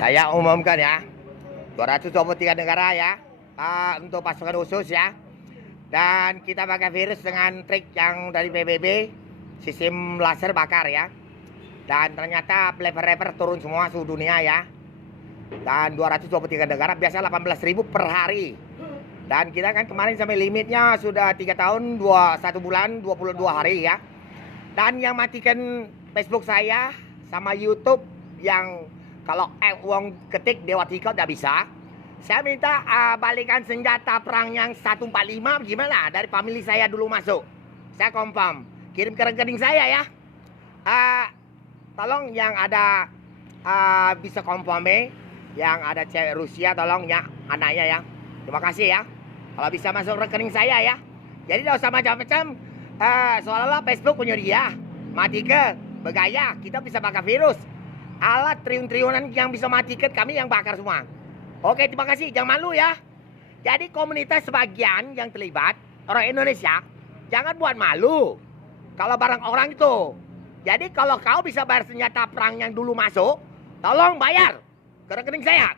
Saya umumkan ya, 223 negara ya, untuk pasukan khusus ya. Dan kita pakai virus dengan trik yang dari PBB, sistem laser bakar ya. Dan ternyata flavor turun semua suhu dunia ya. Dan 223 negara, biasa 18.000 per hari. Dan kita kan kemarin sampai limitnya sudah 3 tahun, 1 bulan, 22 hari ya. Dan yang matikan Facebook saya sama YouTube yang kalau uang ketik Dewa Tika udah bisa. Saya minta balikan senjata perang yang 145 gimana? Dari family saya dulu masuk. Saya confirm. Kirim ke rekening saya ya. Tolong yang ada bisa confirm yang ada cewek Rusia tolong ya anaknya ya. Terima kasih ya. Kalau bisa masuk rekening saya ya. Jadi tidak usah macam-macam. Seolah-olah Facebook punya dia. Mati ke bergaya. Kita bisa bakar virus. Alat triliun-triliunan yang bisa matikan kami yang bakar semua. Oke, terima kasih. Jangan malu ya. Jadi komunitas sebagian yang terlibat orang Indonesia jangan buat malu. Kalau barang orang itu. Jadi kalau kau bisa bayar senjata perang yang dulu masuk, tolong bayar ke rekening saya.